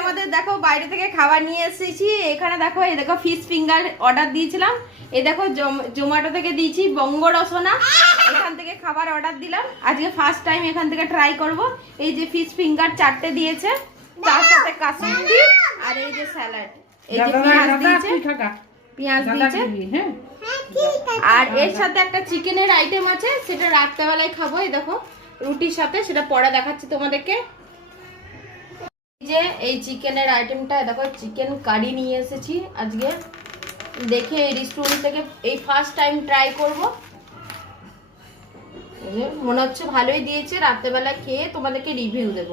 আমাদের দেখো বাইরে থেকে খাবার নিয়ে এসেছি। এখানে দেখো, এই দেখো ফিশ ফিঙ্গার অর্ডার দিয়েছিলাম। এই দেখো জোম্যাটো থেকে দিয়েছি বঙ্গ রসনা, এখান থেকে খাবার অর্ডার দিলাম। আজকে ফার্স্ট টাইম এখান থেকে ট্রাই করব। এই যে ফিশ ফিঙ্গার 4টে দিয়েছে, তার সাথে কাসুন্দি আর এই যে স্যালাড, এই যে পেঁয়াজ দিয়েছে, পেঁয়াজ দিয়েছে। আর এর সাথে একটা চিকেনের আইটেম আছে, সেটা রাত্রেবেলায় খাবো। এই দেখো রুটির সাথে, সেটা পরে দেখাচ্ছি তোমাদেরকে। যে এই চিকেনের আইটেমটা দেখো, চিকেন কারি নিয়ে এসেছি আজকে। দেখে এই রেস্টুরেন্ট থেকে এই ফার্স্ট টাইম ট্রাই করব। মনে হচ্ছে ভালোই দিয়েছে, রাত্রেবেলা খেয়ে তোমাদেরকে রিভিউ দেব।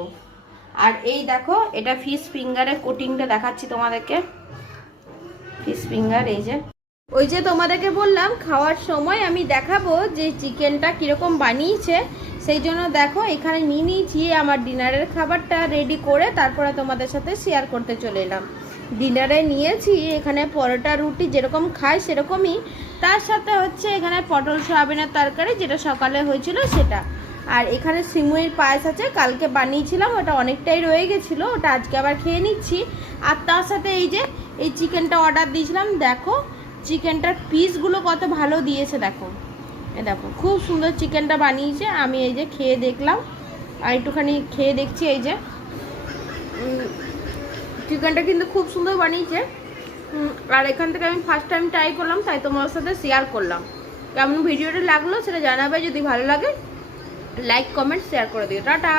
আর এই দেখো, এটা ফিশ ফিঙ্গারের কোটিংটা দেখাচ্ছি তোমাদেরকে। ফিশ ফিঙ্গার এই যে, ওই যে তোমাদেরকে বললাম খাওয়ার সময় আমি দেখাবো যে চিকেনটা কিরকম বানিয়েছে। সেই জন্য দেখো এখানে নিয়ে নিয়েছি আমার ডিনারের খাবারটা রেডি করে, তারপরে তোমাদের সাথে শেয়ার করতে চলে এলাম। ডিনারে নিয়েছি এখানে পরোটা রুটি, যেরকম খাই সেরকমই। তার সাথে হচ্ছে এখানে পটল সয়াবিনের তরকারি, যেটা সকালে হয়েছিল সেটা। আর এখানে সিমুইয়ের পায়েস আছে, কালকে বানিয়েছিলাম, ওটা অনেকটাই রয়ে গেছিলো, ওটা আজকে আবার খেয়ে নিচ্ছি। আর তার সাথে এই যে এই চিকেনটা অর্ডার দিয়েছিলাম, দেখো চিকেনটার পিসগুলো কত ভালো দিয়েছে। দেখো এ দেখো খুব সুন্দর চিকেনটা বানিয়েছে। আমি এই যে খেয়ে দেখলাম, আর একটুখানি খেয়ে দেখছি। এই যে চিকেনটা কিন্তু খুব সুন্দর বানিয়েছে। আর এখান থেকে আমি ফার্স্ট টাইম ট্রাই করলাম, তাই তোমার সাথে শেয়ার করলাম। কেমন ভিডিওটা লাগলো সেটা জানাবে। যদি ভালো লাগে লাইক কমেন্ট শেয়ার করে দিও। টাটা।